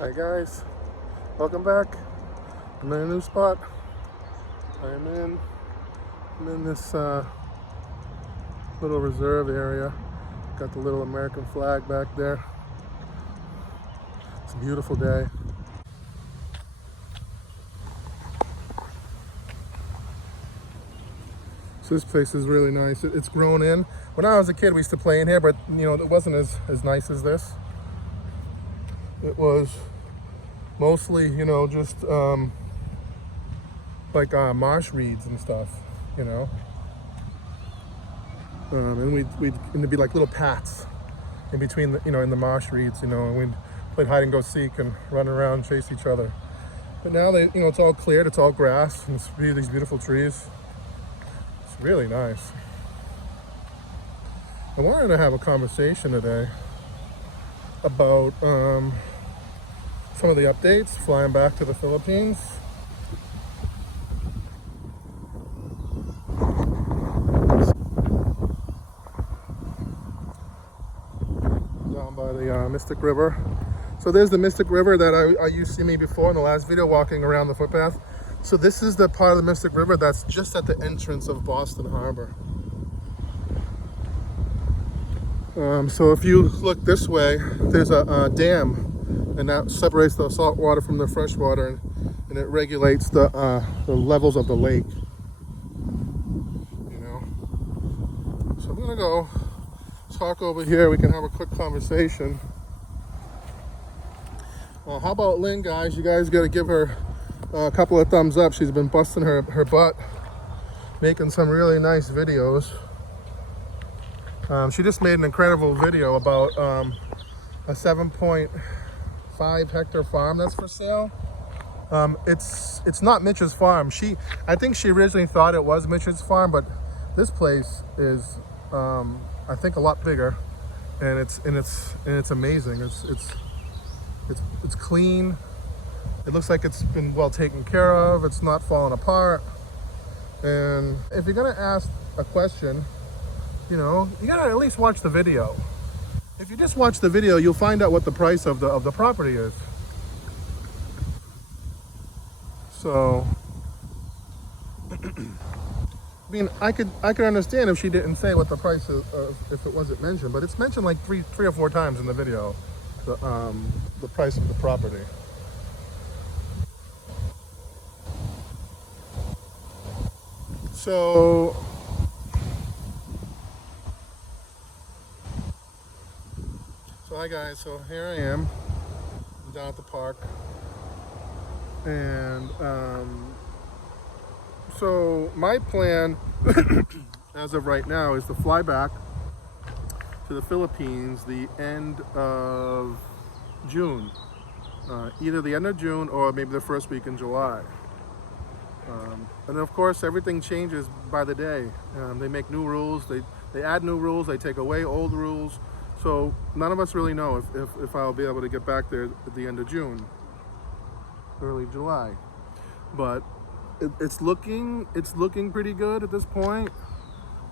Hi guys, welcome back. I'm in a new spot. I'm in this little reserve area. Got the little American flag back there. It's a beautiful day. So this place is really nice. It's grown in. When I was a kid, we used to play in here, but it wasn't as nice as this. It was mostly, just like marsh reeds and stuff, you know. And it'd be like little paths in between in the marsh reeds, and we'd play hide and go seek and run around, chase each other. But now it's all cleared, it's all grass, and it's really these beautiful trees. It's really nice. I wanted to have a conversation today about some of the updates flying back to the Philippines. Down by the Mystic River. So there's the Mystic River that you see me before in the last video walking around the footpath. So this is the part of the Mystic River that's just at the entrance of Boston Harbor. So if you look this way, there's a dam, and that separates the salt water from the fresh water, and it regulates the levels of the lake. So I'm gonna go talk over here. We can have a quick conversation. How about Lynn, guys? You guys got to give her a couple of thumbs up. She's been busting her butt, making some really nice videos. She just made an incredible video about a 7.5 hectare farm that's for sale. It's not Mitch's farm. I think she originally thought it was Mitch's farm, but this place is I think a lot bigger, and it's amazing. It's clean. It looks like it's been well taken care of. It's not falling apart. And if you're gonna ask a question, you gotta at least watch the video. If you just watch the video, you'll find out what the price of the property is. So, I mean, I could understand if she didn't say what the price is, if it wasn't mentioned, but it's mentioned like three or four times in the video, the price of the property. So hi guys, so here I am. I'm down at the park, and so my plan as of right now is to fly back to the Philippines the end of June, either the end of June or maybe the first week in July. And of course, everything changes by the day. They make new rules, they add new rules, they take away old rules. So none of us really know if I'll be able to get back there at the end of June, early July. But it's looking pretty good at this point.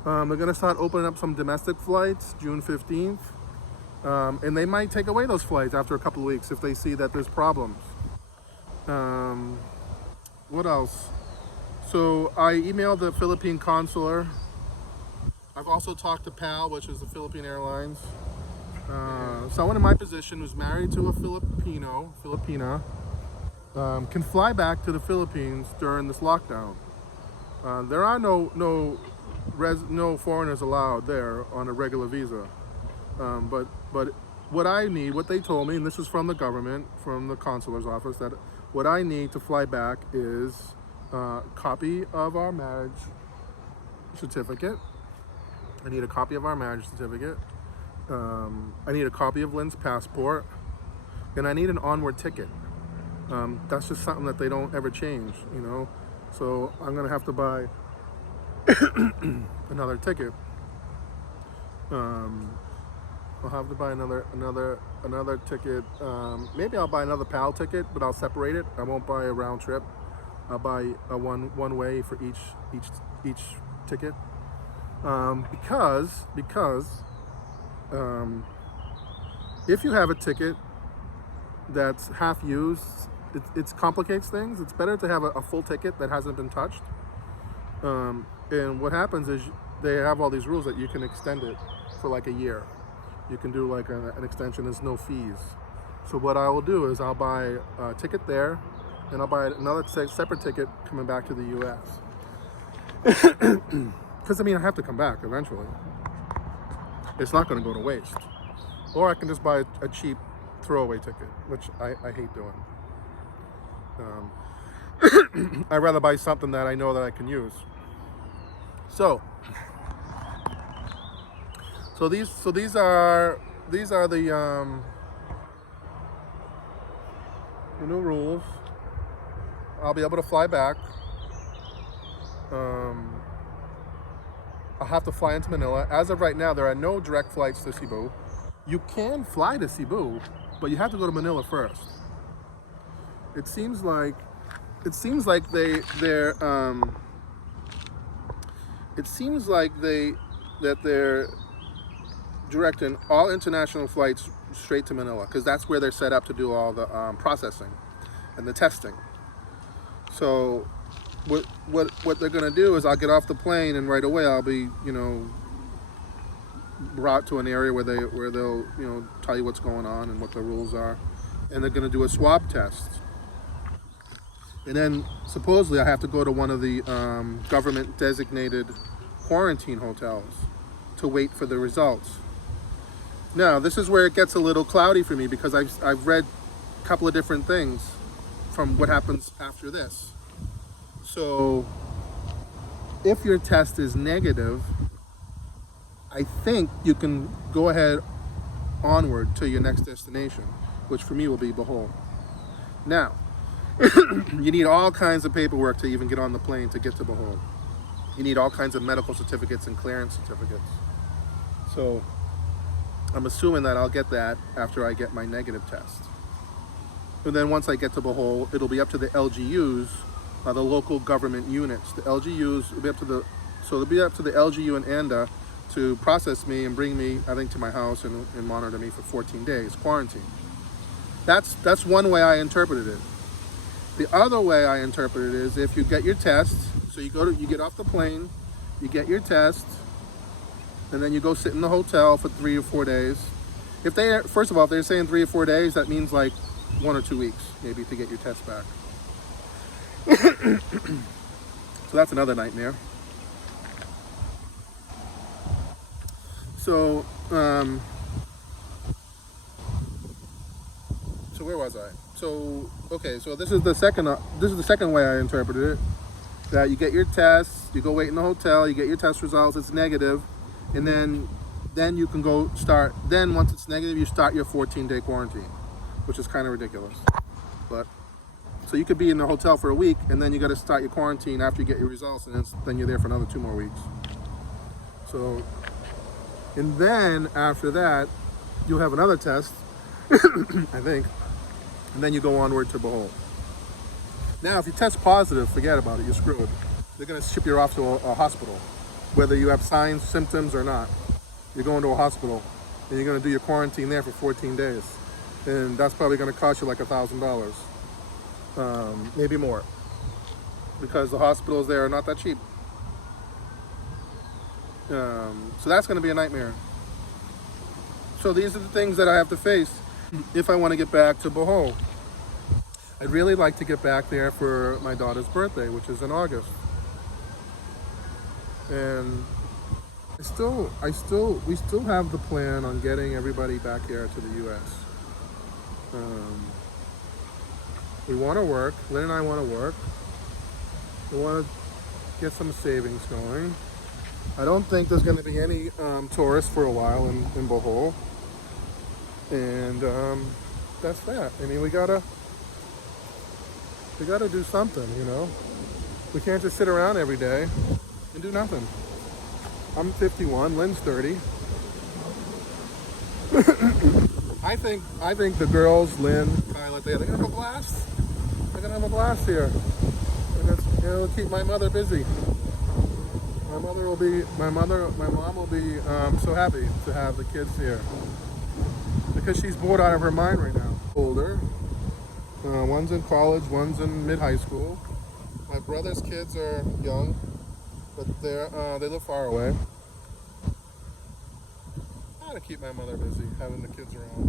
They're gonna start opening up some domestic flights June 15th. And they might take away those flights after a couple of weeks if they see that there's problems. What else? So I emailed the Philippine consular. I've also talked to PAL, which is the Philippine Airlines. Someone in my position who's married to a Filipina, can fly back to the Philippines during this lockdown. There are no foreigners allowed there on a regular visa. But what they told me, and this is from the government, from the consular's office, that what I need to fly back is a copy of our marriage certificate. I need a copy of our marriage certificate. I need a copy of Lynn's passport, and I need an onward ticket. That's just something that they don't ever change, So I'm gonna have to buy another ticket. I'll have to buy another ticket. Maybe I'll buy another PAL ticket, but I'll separate it. I won't buy a round trip. I'll buy a one way for each ticket. Because if you have a ticket that's half used, it complicates things. It's better to have a full ticket that hasn't been touched. And what happens is they have all these rules that you can extend it for like a year. You can do like an extension. There's no fees. So what I will do is I'll buy a ticket there, and I'll buy another separate ticket coming back to the U.S. Because I mean, I have to come back eventually. It's not going to go to waste. Or I can just buy a cheap throwaway ticket, which I hate doing. I'd rather buy something that I know that I can use. So these are the new rules. I'll be able to fly back. I'll have to fly into Manila. As of right now, there are no direct flights to Cebu. You can fly to Cebu, but you have to go to Manila first. It seems like they're directing all international flights straight to Manila, because that's where they're set up to do all the processing and the testing. So what they're gonna do is I'll get off the plane, and right away I'll be, brought to an area where they'll tell you what's going on and what the rules are, and they're gonna do a swab test. And then supposedly I have to go to one of the government designated quarantine hotels to wait for the results. Now, this is where it gets a little cloudy for me, because I've read a couple of different things from what happens after this. So if your test is negative, I think you can go ahead onward to your next destination, which for me will be Bohol. Now, you need all kinds of paperwork to even get on the plane to get to Bohol. You need all kinds of medical certificates and clearance certificates. So I'm assuming that I'll get that after I get my negative test. And then once I get to Bohol, it'll be up to the LGUs, the local government units. The LGUs will be up to it'll be up to the LGU and ANDA to process me and bring me, I think, to my house and monitor me for 14 days, quarantine. That's one way I interpreted it. The other way I interpret it is if you get your test, so you get off the plane, you get your test, and then you go sit in the hotel for 3 or 4 days. First of all, if they're saying 3 or 4 days, that means like 1 or 2 weeks, maybe, to get your test back. So that's another nightmare. So where was I? So this is the second way I interpreted it. That you get your test, you go wait in the hotel, you get your test results, it's negative, and then you can go start. Then once it's negative, you start your 14-day quarantine, which is kind of ridiculous. But so you could be in the hotel for a week, and then you got to start your quarantine after you get your results, and then you're there for another 2 more weeks. So, and then after that, you'll have another test, I think, and then you go onward to Bohol. Now, if you test positive, forget about it, you're screwed. They're going to ship you off to a hospital, whether you have signs, symptoms, or not. You're going to a hospital, and you're going to do your quarantine there for 14 days. And that's probably going to cost you like $1,000, maybe more, because the hospitals there are not that cheap. So that's going to be a nightmare. So these are the things that I have to face if I want to get back to Bohol. I'd really like to get back there for my daughter's birthday, which is in August. And we still have the plan on getting everybody back here to the U.S. We want to work. Lynn and I want to work. We want to get some savings going. I don't think there's going to be any tourists for a while in Bohol. And that's that. I mean, we gotta do something, We can't just sit around every day and do nothing. I'm 51, Lynn's 30. I think the girls, Lynn, Kyla, they're gonna have a blast. They're gonna have a blast here. And it'll keep my mother busy. My mom will be so happy to have the kids here, because she's bored out of her mind right now. Older. One's in college, one's in mid-high school. My brother's kids are young, but they live far away. I gotta keep my mother busy having the kids around.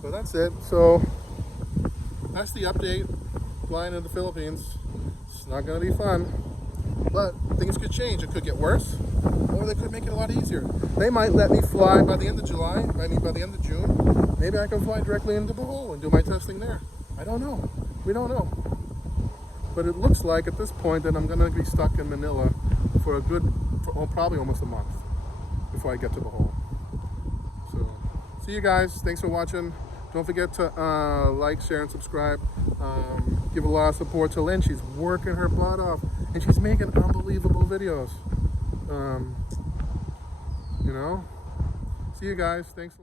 So that's it. So that's the update. Flying to the Philippines. It's not gonna be fun, but things could change. It could get worse, or they could make it a lot easier. They might let me fly by the end of July. I mean, by the end of June. Maybe I can fly directly into Bohol and do my testing there. I don't know. We don't know. But it looks like at this point that I'm gonna be stuck in Manila for probably almost a month before I get to Bohol. So, see you guys. Thanks for watching. Don't forget to like, share, and subscribe. Give a lot of support to Lynn. She's working her butt off, and she's making unbelievable videos. You know. See you guys. Thanks.